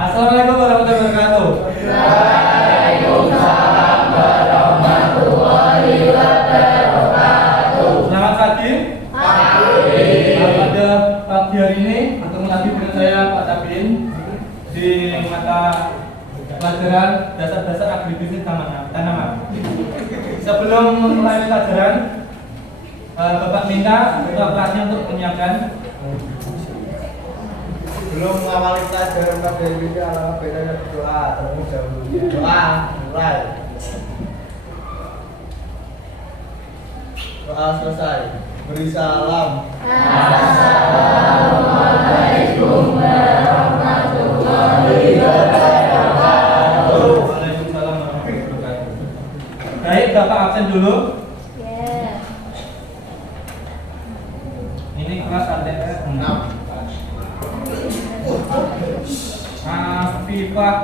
Assalamualaikum warahmatullahi wabarakatuh. Waalaikumsalam warahmatullahi wabarakatuh. Selamat pagi. Pada pagi hari ini bertemu lagi dengan saya Pak Sabin di mata pelajaran dasar-dasar agribisnis tanaman. Sebelum mulai pelajaran, Bapak minta ketua kelasnya untuk menyiapkan. Belum mengawali pelajaran pada ini alangkah bedanya berdoa terlebih dahulu. Doa mulai. Doa selesai. Beri salam. Assalamualaikum warahmatullahi wabarakatuh. Waalaikumsalam warahmatullahi wabarakatuh. Baik, Bapak absen dulu. Ini kelas ATS 6. Afifah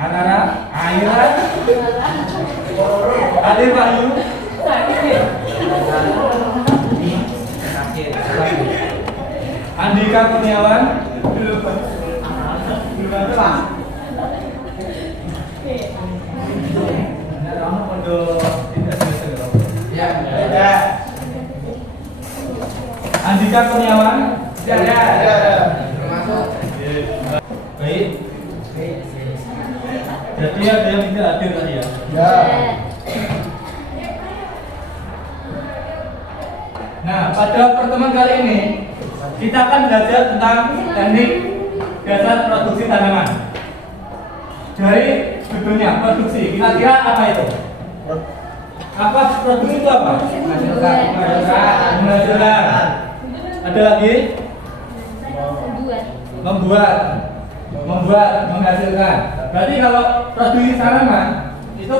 Anara Aira Adir Wahyu Andika Kurniawan Andika Kurniawan Ya. termasuk. Baik. Jadi ada yang tidak hadir tadi ya. Ya. Nah, pada pertemuan kali ini kita akan belajar tentang teknik dasar produksi tanaman. Dari judulnya produksi, kira-kira apa itu? Apa produksi itu apa? Menghasilkan. Ada lagi? Membuat, menghasilkan. Berarti kalau produksi tanaman itu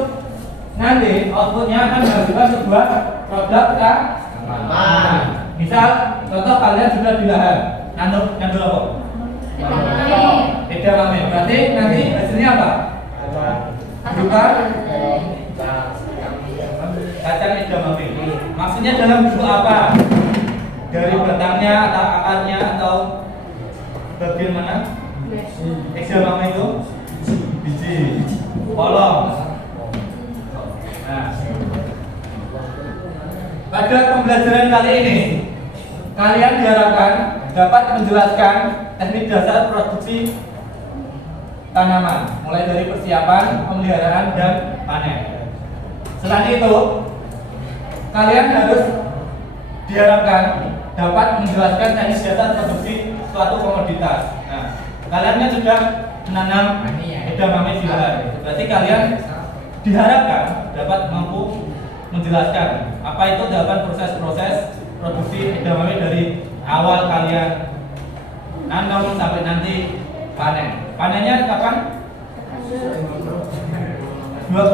nanti outputnya akan menghasilkan sebuah produk tanaman. Misal, contoh kalian sudah di lahan, nandur apa? Edamame. Berarti nanti hasilnya apa? Berupa kacang edamame. Maksudnya dalam bentuk apa? Dari batangnya atau akarnya atau bagian mana? Edamame itu biji, polong. Nah, pada pembelajaran kali ini kalian diharapkan dapat menjelaskan teknik dasar produksi tanaman, mulai dari persiapan, pemeliharaan, dan panen. Selain itu, kalian harus diharapkan dapat menjelaskan teknik dasar produksi suatu komoditas. Nah, kalian kan sudah menanam edamame di lahan. Berarti kalian diharapkan dapat mampu menjelaskan apa itu dapat proses-proses produksi edamame dari awal kalian nanam sampai nanti panen. Panennya kapan? 20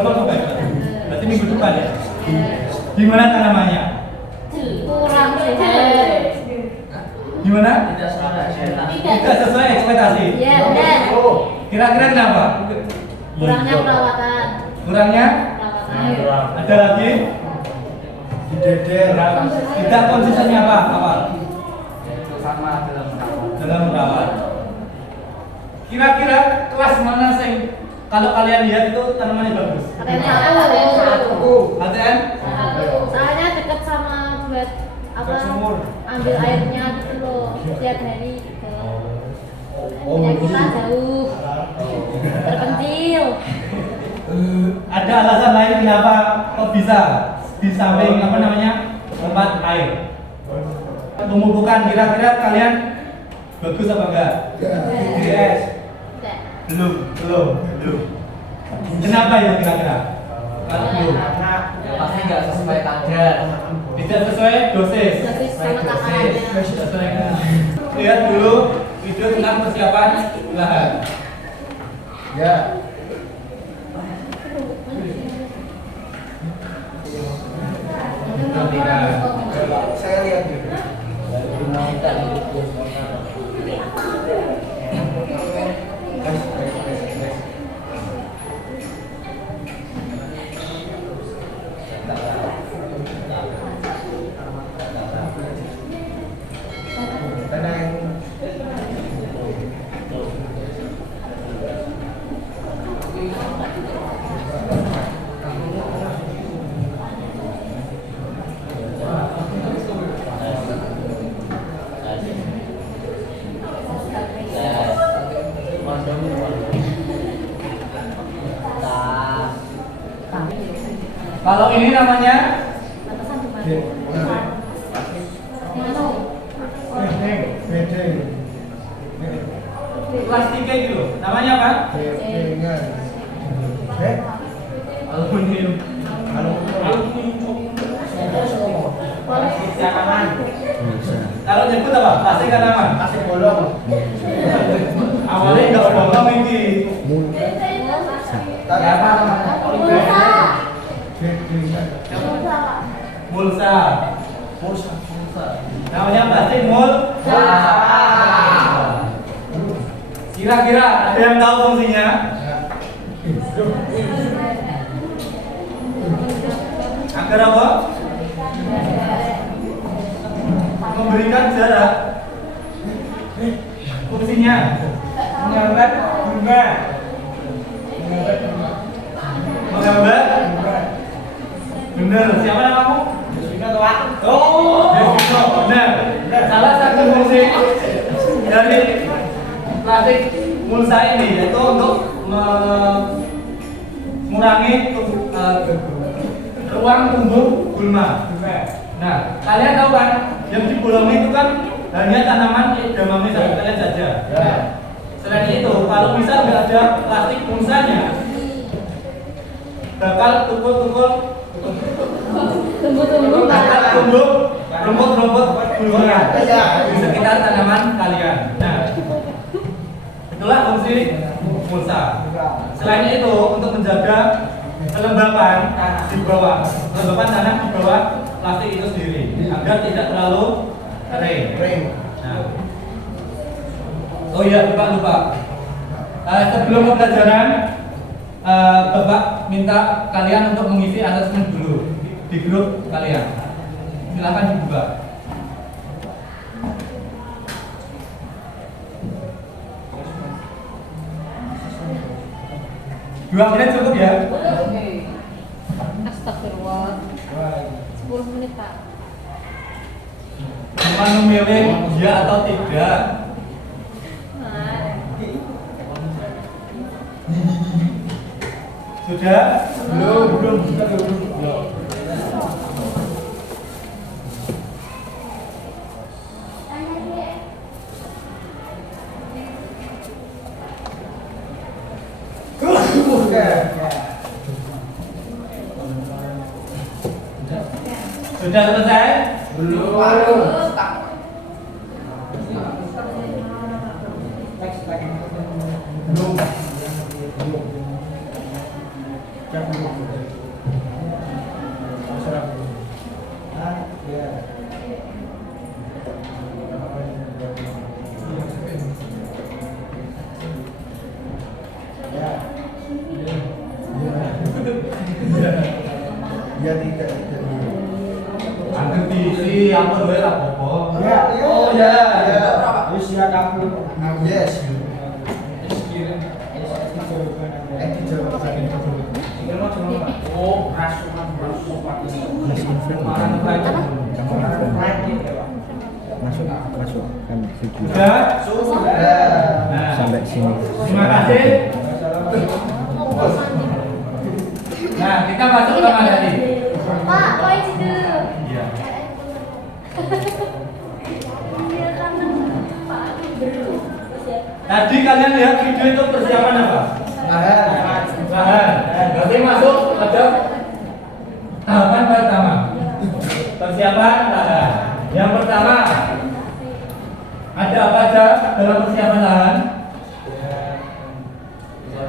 November. Berarti minggu depan ya. Di mana tanamannya? Kurang sehat. Gimana? Tidak sesuai ekspektasi. Ya, benar. Kira-kira kenapa? Kurangnya perawatan. Kurangnya? Ada lagi? Dideder. Tidak konsistennya apa? Sama Dalam merawat. Kira-kira kelas mana sih? Kalau kalian lihat itu tanamannya bagus. ATM? Soalnya dekat sama buat apa? Sumur. Ambil airnya gitu loh setiap hari gitu. Punya kita jauh, terpencil. Ada alasan lain kenapa kok bisa di samping apa namanya tempat air? Pemupukan kira-kira kalian bagus apa enggak? GS? Belum. Kenapa ya kira-kira? Kalau belum? Pasti nggak sesuai kadar. Tidak sesuai dosis. Dosis sama takarannya. Lihat dulu video tentang persiapan lahan. Ya. Saya lihat dulu. Kalau ini namanya Batasan depan. plastiknya gitu. Namanya apa? Aluminium. Plastik tanaman. Kalau nyebut apa? Plastik tanaman. Plastik bolong. Awalnya nggak bolong ini. Apa? Mulsa. Mulsa. Namanya plastik mulsa. Kira-kira ada yang tahu fungsinya? Agar apa? Memberikan jarak. Fungsinya menghambat bunga. Menghambat. Bener. Siapa namamu? Oh, benar. Salah satu fungsi dari plastik mulsa ini yaitu untuk mengurangi ruang tumbuh gulma. Nah, kalian tahu kan yang dibolongi itu kan hanya tanaman edamame kalian saja. Nah, selain itu, kalau misal nggak ada plastik mulsanya, bakal tumbuh rumput-rumput gulma di sekitar tanaman kalian. Nah, itulah fungsi mulsa. Selain itu, untuk menjaga kelembapan di bawah, kelembapan tanah di bawah plastik itu sendiri, agar tidak terlalu kering. Nah. Oh iya, lupa. Sebelum pembelajaran, Bapak minta kalian untuk mengisi asesmen dulu di grup kalian. Silakan dibuka. Dua menit cukup ya? Astagfirullah. 10 menit Pak. Cuma memilih ya atau tidak. Sudah? Belum. Sudah selesai? Belum. Ya tidak. Angkat diisi apa boleh lah Bobo. Oh ya. Wis ya kamu. Yes. Oh, rasukan. Masuk kan video Sudah? Sudah. Nah, sampai sini. terima kasih. Nah, kita masuk ke materi. Pak, kok itu? Iya. Tadi kalian lihat video itu persiapan apa? Bahan. Berarti masuk pada tahapan pertama. Persiapan lahan. Yang pertama, ada apa aja dalam persiapan lahan?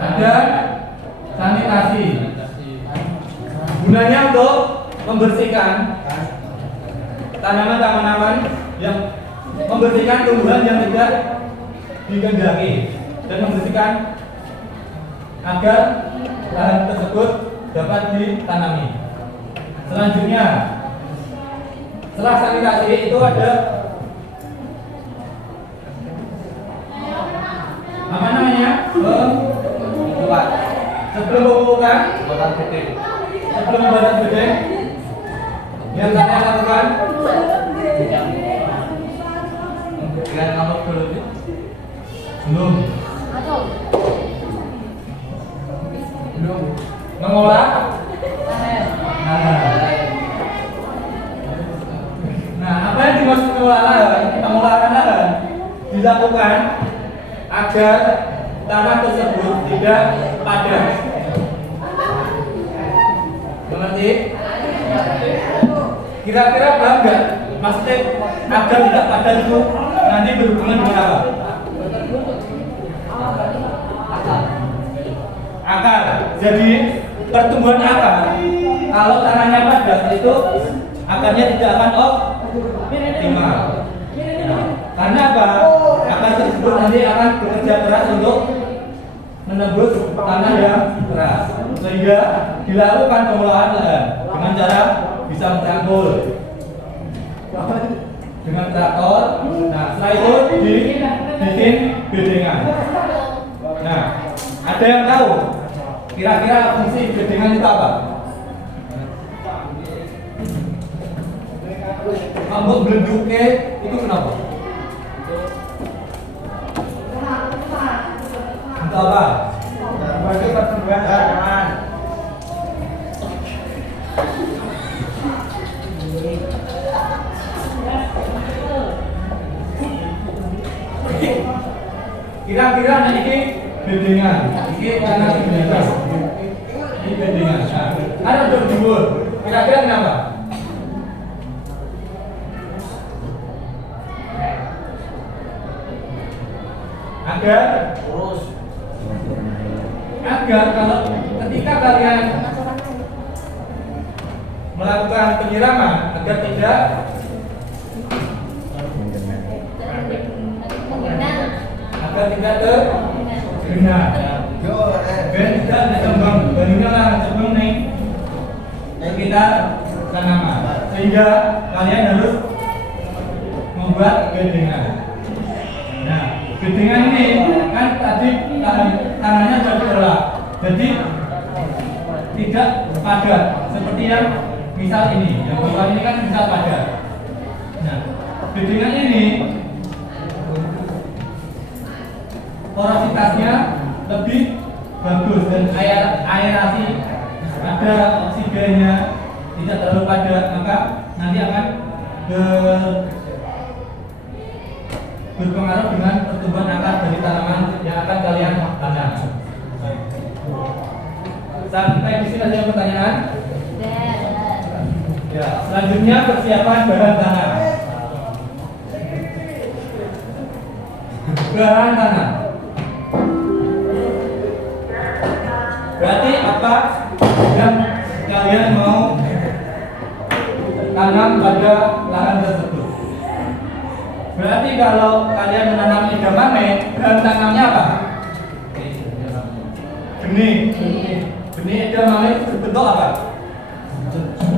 Ada sanitasi. Gunanya untuk membersihkan tanaman-tanaman yang membersihkan tumbuhan yang tidak dikehendaki dan membersihkan agar lahan tersebut dapat ditanami. Selanjutnya, setelah sanitasi itu ada apa namanya? Sebelum pemupukan, sebelum pembuatan bedeng, yang kalian lakukan dengan kamu dulu belum mengolah pengelolaan lahan dilakukan agar tanah tersebut tidak padat. Mengerti? Kira-kira paham nggak? Maksudnya agar tidak padat itu nanti berhubungan dengan apa? Akar. Jadi pertumbuhan akar kalau tanahnya padat itu akarnya tidak akan optimal. Karena apa? Akar tersebut nanti akan bekerja keras untuk menembus tanah yang keras, sehingga dilakukan pengelolaan lahan dengan cara bisa mencangkul dengan traktor. Nah, setelah itu dibikin bedengan. Nah, ada yang tahu kira-kira fungsi bedengan itu apa? Kamu belenduknya itu kenapa? Untuk apa? Bagi pertumbuhan tanaman. Kira-kira ini bedengan. Ini tanah bedengan. Ini bedengan. Nah, ada untuk jubur. Kira-kira kenapa? Agar kalau ketika kalian melakukan penyiraman agar tidak tergenang, biar tidak berkembang, berikanlah cembung nih sekitar tanaman, sehingga kalian harus membuat bedengan. Nah, bedengan ini kan tadi tanahnya sudah dikelola, jadi tidak padat seperti yang misal ini. Yang bawah ini kan misal padat. Nah, bedengan ini porositasnya lebih bagus dan aerasi, ada oksigennya, tidak terlalu padat, maka nanti akan berpengaruh dengan pertumbuhan akar dari tanaman yang akan kalian tanam. Sampai di sini ada yang pertanyaan? Ya, selanjutnya persiapan bahan tanam. Bahan tanam. Berarti apa yang kalian mau tanam pada lahan tersebut? Berarti kalau kalian menanam edamame, bahan tanamnya apa? Benih. Benih edamame berbentuk apa?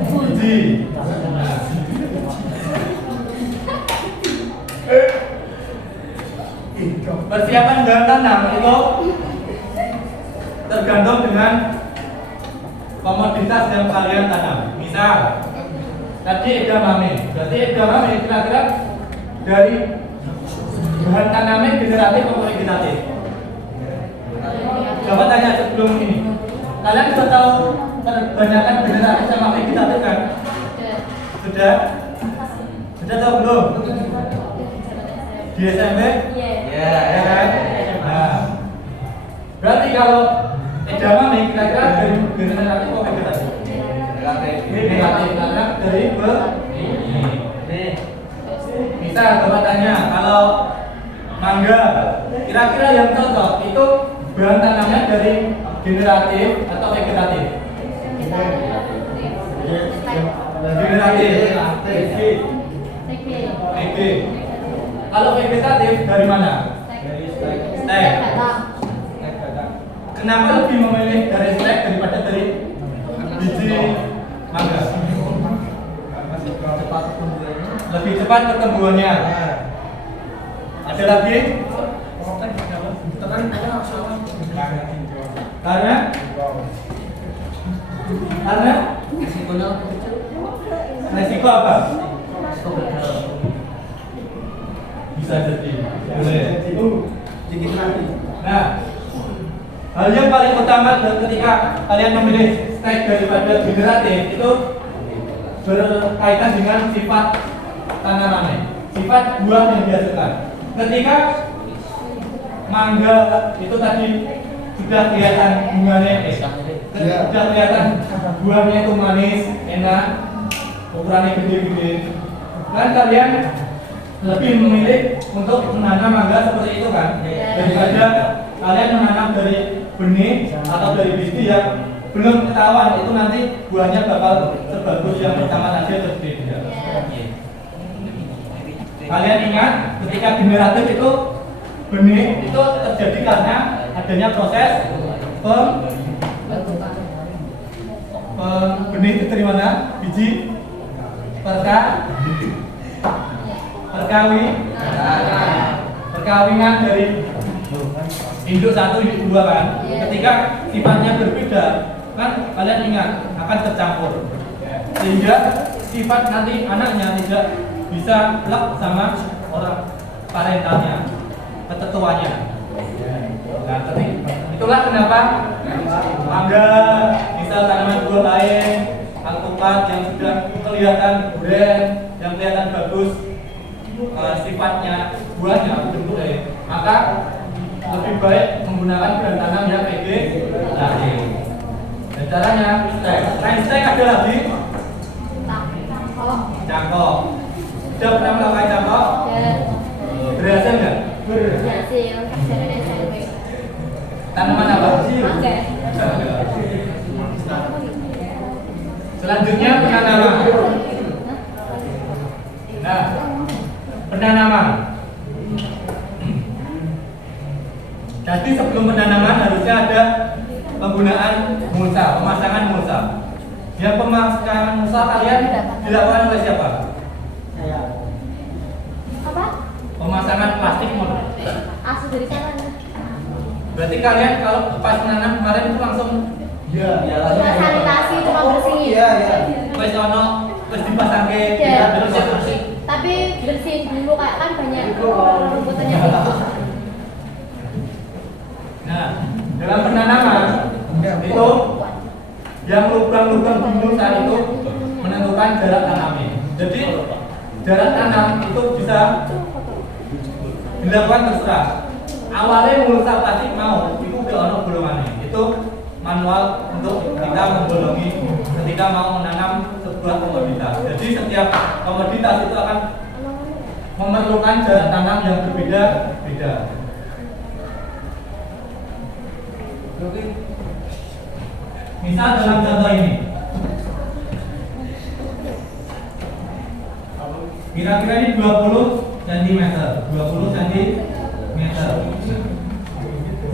Biji. Persiapan bahan tanam itu tergantung dengan komoditas yang kalian tanam. Misal tadi edamame, berarti edamame kira-kira dari bahan tanamnya generatif atau vegetatif? Coba tanya sebelum ini. Kalian sudah tahu kebanyakan generatif sama vegetatif kan? Sudah? Sudah tahu belum? Di SMP? Ya kan? Nah, berarti kalau edamame kira-kira dari generatif atau vegetatif? Vegetatif, karena dari benih. Bisa coba tanya, kalau mangga kira-kira yang cocok itu bahan tanamnya dari generatif atau vegetatif? Generatif. VG. Kalau vegetatif dari mana? Stek. Kenapa lebih memilih dari stek daripada dari biji mangga? Lebih cepat pertumbuhannya. Ada lagi? Karena resiko apa? Bisa jadi. Boleh. Nah, hal yang paling utama ketika kalian memilih stek daripada generatif itu berkaitan dengan sifat tanamannya. sifat buah yang dihasilkan. Ketika mangga itu tadi sudah kelihatan bunganya, sudah kelihatan buahnya itu manis, enak, ukurannya gede-gede. Kan kalian lebih memilih untuk menanam mangga seperti itu kan, daripada kalian menanam dari benih atau dari biji yang belum ketahuan itu nanti buahnya bakal sebagus yang pertama tadi atau tidak. Kalian ingat ketika generatif itu benih itu terjadi karena adanya proses benih itu dari mana? Biji perkawinan dari induk satu induk dua kan. Ketika sifatnya berbeda kan kalian ingat akan tercampur sehingga sifat nanti anaknya tidak bisa plek sama orang parentalnya, ketetuanya. Nah, itulah kenapa mangga, misal tanaman buah lain, alpukat yang sudah kelihatan duren, yang kelihatan bagus sifatnya buahnya bentuknya, maka lebih baik menggunakan bahan tanam yang vegetarian. Dan caranya stek ada lagi cangkok. Sudah pernah melakukan cangkok? Berhasil nggak? Berhasil. Tanaman apa? Oke. Selanjutnya penanaman. Nah, penanaman. Jadi sebelum penanaman harusnya ada penggunaan mulsa, pemasangan mulsa. Yang pemasangan mulsa kalian dilakukan oleh siapa? Saya. Apa? Pemasangan plastik mulsa. Asli dari sana. Berarti kalian kalau pas menanam kemarin itu langsung Iya. Cuma sanitasi, cuma bersihin. Iya. wes ono wes dipasangke Iya. bersih. Tapi bersihin dulu kayak kan banyak rumputannya gitu. Nah, dalam penanaman itu yang lubang-lubang di mulsa itu menentukan jarak tanamnya. Jadi jarak tanam itu bisa dilakukan terserah. Awalnya mulsa pasti mau itu udah ono bolongannya. Itu manual untuk kita membolongi ketika mau menanam sebuah komoditas. Jadi setiap komoditas itu akan memerlukan jarak tanam yang berbeda-beda. Misal dalam contoh ini, kira-kira ini 20 cm.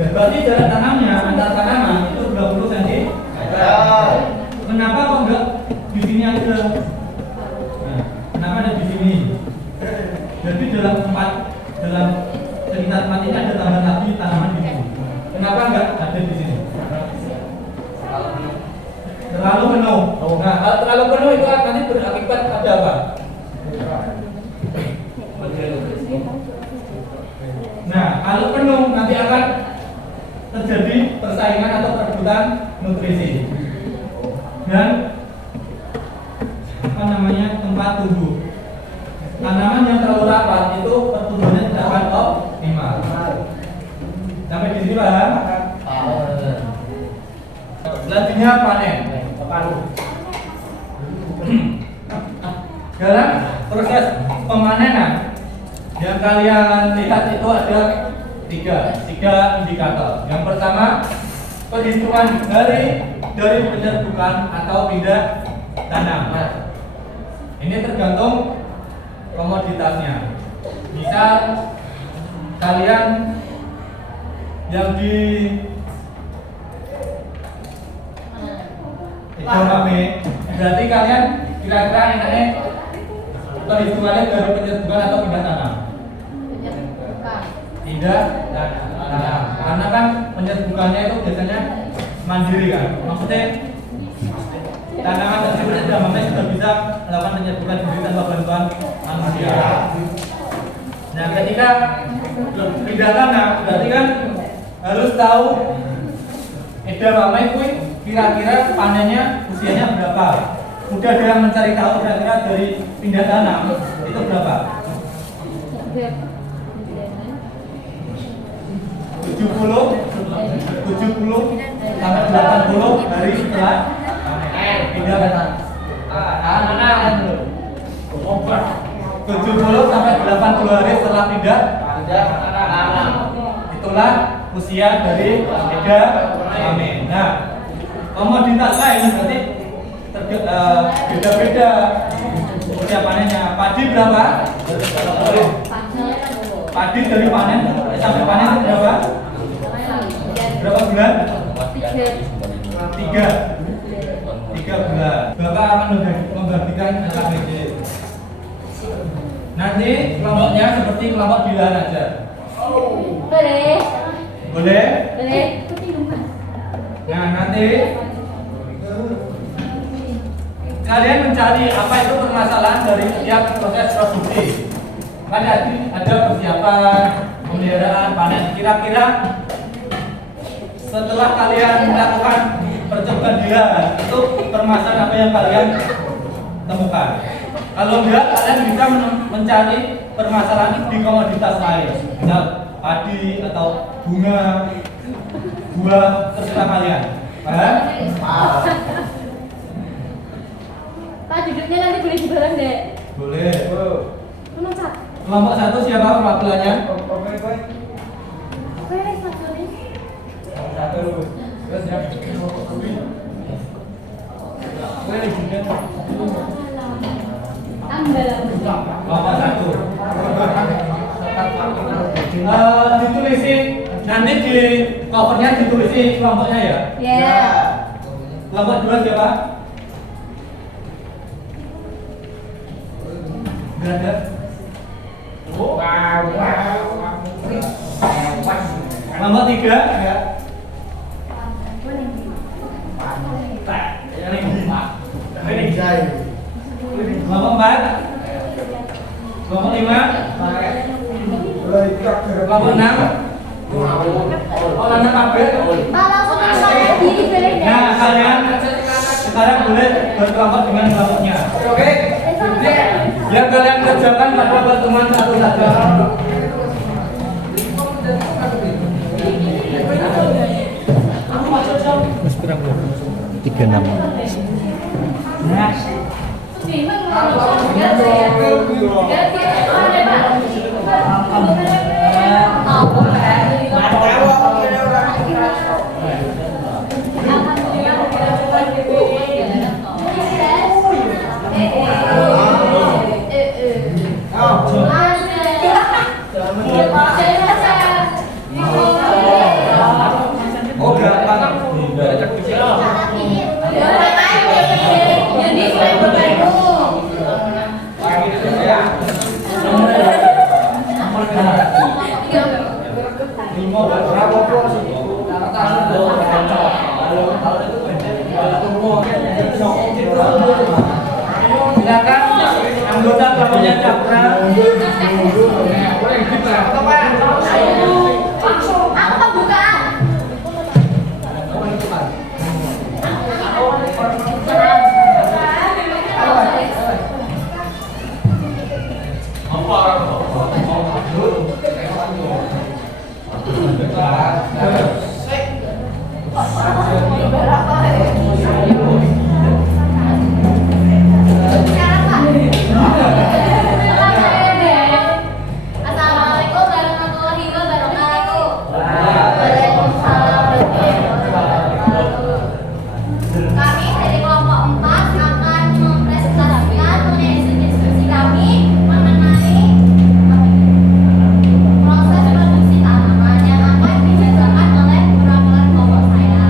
Berarti jarak tanamnya antar tanaman itu 20 cm. Kenapa kok enggak di sini aja? Nah, kenapa ada di sini? Jadi dalam sekitar tempat ini ada tambahan lagi tanaman di sini. Kenapa enggak ada di sini? Terlalu penuh. Nah, kalau terlalu penuh itu nanti berakibat pada apa? Nah, kalau penuh nanti akan terjadi persaingan atau perebutan nutrisi dan tempat tumbuh. Tanaman yang terlalu rapat itu pertumbuhannya tidak akan optimal. Sampai di sini paham? Selanjutnya panen. Dalam proses pemanenan yang kalian lihat itu ada tiga indikator. Yang pertama, perhitungan dari penyerbukan atau pindah tanam. Ini tergantung komoditasnya. Misal kalian yang di ekonomi, berarti kalian kira-kira enaknya perhitungannya dari penyerbukan atau pindah tanam? Pindah tanam. Karena kan penyerbukannya itu biasanya mandiri kan. Maksudnya tanaman tersebut sudah bisa melakukan penyerbukan sendiri tanpa bantuan manusia. Nah, ketika pindah tanam berarti kan harus tahu edamame kuwi kira-kira panennya usianya berapa. Udah ada yang mencari tahu kira-kira dari pindah tanam itu berapa? Beb. 70 sampai 80 hari setelah pindah ke tanah. 70 sampai 80 hari setelah pindah itulah usia dari Eda Amin. Nah, komoditas lain berarti beda-beda usia panennya. Padi berapa? Padi dari panen sampai panen itu berapa? Berapa bulan? 3 bulan. Bapak akan membagikan LKPD. Nanti kelompoknya seperti kelompok di lahan aja. Boleh. Boleh? Boleh. Nah, nanti kalian mencari apa itu permasalahan dari setiap proses produksi. Kan ada persiapan, pemeliharaan, panen. Kira-kira setelah kalian melakukan percobaan di lahan, itu permasalahan apa yang kalian temukan? Kalau enggak, kalian bisa mencari permasalahan di komoditas lain, misal padi atau bunga, buah, terserah kalian. Paham? Pak, duduknya nanti boleh di bareng deh. Boleh. Menurut Cat. Kelompok 1 siapa perwakilannya? Oke, Pak Joni. Kelompok 1. Ditulisi nanti di covernya ditulisi kelompoknya ya. Ya. Kelompok 2 siapa? Enggak ada. Kelompok 3 ya. Kelompok 4. Kelompok 5. Kelompok 6. Oh, anak kabeh. Pak, langsung saya diri boleh deh. Nah, kalian sekarang boleh berkelompok dengan kelompoknya. Yang kalian kerjakan pada pertemuan satu saja. Mas berapa? 36. Oh, berapa? Silakan anggota kelompoknya Cakra. Aku pembukaan. Assalamualaikum warahmatullahi wabarakatuh. Waalaikumsalam warahmatullahi wabarakatuh. Kami dari kelompok 4 akan mempresentasikan mengenai diskusi kami mengenai proses produksi tanaman yang akan dikerjakan oleh perwakilan kelompok saya.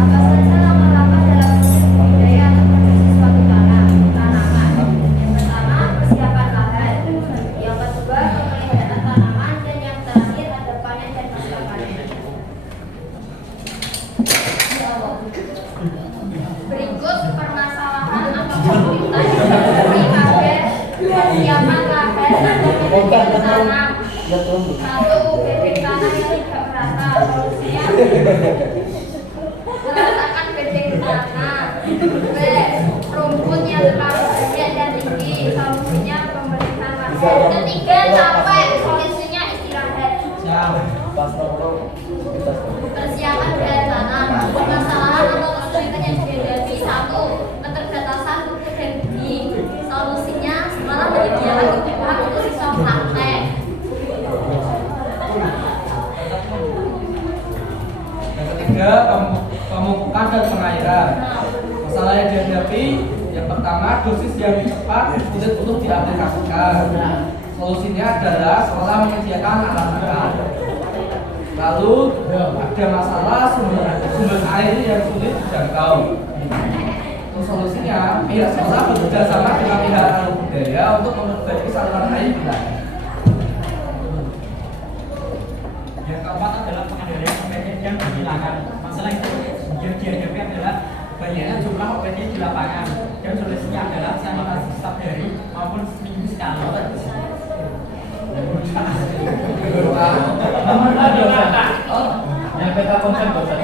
Apa saja langkah-langkah dalam proses budidaya atau produksi suatu tanaman? Yang pertama, persiapan lahan. Yang kedua, pemeliharaan tanaman. Dan yang terakhir, ada panen dan pasca panen. Berikut permasalahan atau kesulitan dari kader persiapan lahan dan bibit tanam. 1. Bibit tanah yang tidak merata. Solusinya meletakkan bibit tanah. Masalah yang dihadapi yang pertama, dosis yang tepat sulit untuk diaplikasikan. Solusinya adalah sekolah menyediakan alat makan. Lalu ada masalah sumber air yang sulit dijangkau. Untuk solusinya, pihak sekolah bekerja sama dengan pihak alu budaya untuk memperbaiki saluran air di wilayah. Yang keempat adalah pengendalian OPD yang kehilangan. Masalah itu yang dihadapi adalah banyaknya jumlah OPD di lapangan dan solusinya adalah sanitasi setiap hari maupun seminggu sekali. Yang kita konsen dosen.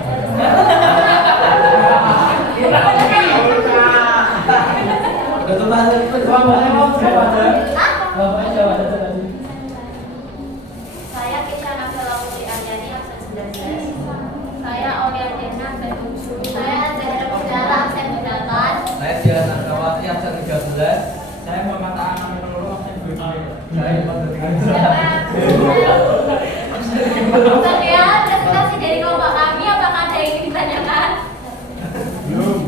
Saya Kisha Nabila Putri Aryani absen 19. Saya Oriantina absen 7. Saya Zahira Pujara absen 8. Saya Dian Andrawati absen 13. Saya Muhammad Ta'aman Menurut absen 2. Saya Iman Sekian presentasi dari kelompok kami. Apakah ada yang ingin ditanyakan? Belum.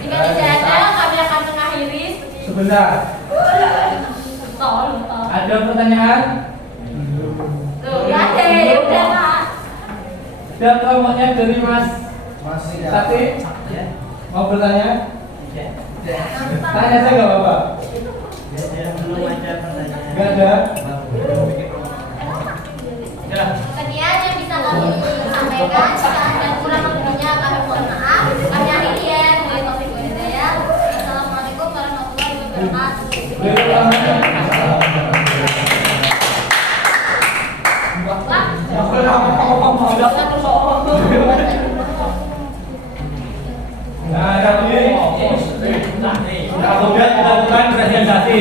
Jika tidak ada, kami akan mengakhiri. Sebentar. Tolong. Ada pertanyaan? Tuh, nggak ada ya udah Kak. Dan kelompoknya dari Mas Masih ya. Tati mau bertanya? Tanya saya nggak apa-apa. Belum ada pertanyaan. Nggak ada. Sekian yang bisa kami sampaikan. Jika ada kurang lebihnya kami mohon maaf. Kami akhiri ya. Dari Taufik Hidayat. Assalamualaikum warahmatullahi wabarakatuh. Nah, kami kemudian kita lakukan presentasi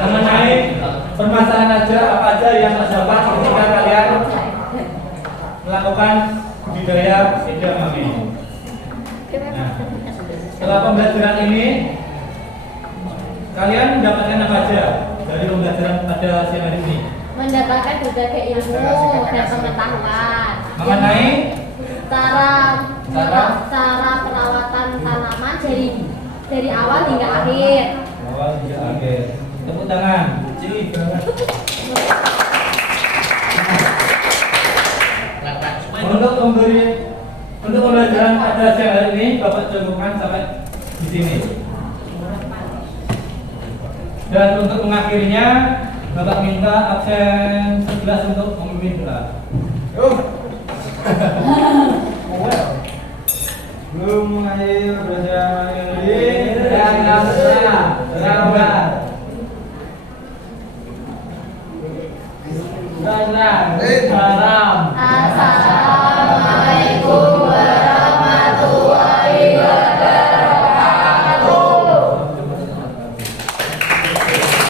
mengenai permasalahan apa aja yang terdapat ketika kalian melakukan budidaya edamame. Nah, setelah pembelajaran ini, kalian mendapatkan apa aja dari pembelajaran pada siang hari ini? Mendapatkan berbagai ilmu dan pengetahuan Mengenai cara perawatan tanaman dari awal hingga akhir. awal hingga akhir. Tepuk tangan. Cili. Untuk pembelajaran pada siang hari ini, Bapak cukupkan sampai di sini. Dan untuk mengakhirinya, Bapak minta absen 11 untuk memimpin doa. Belum mengakhiri pembelajaran ini. Haram.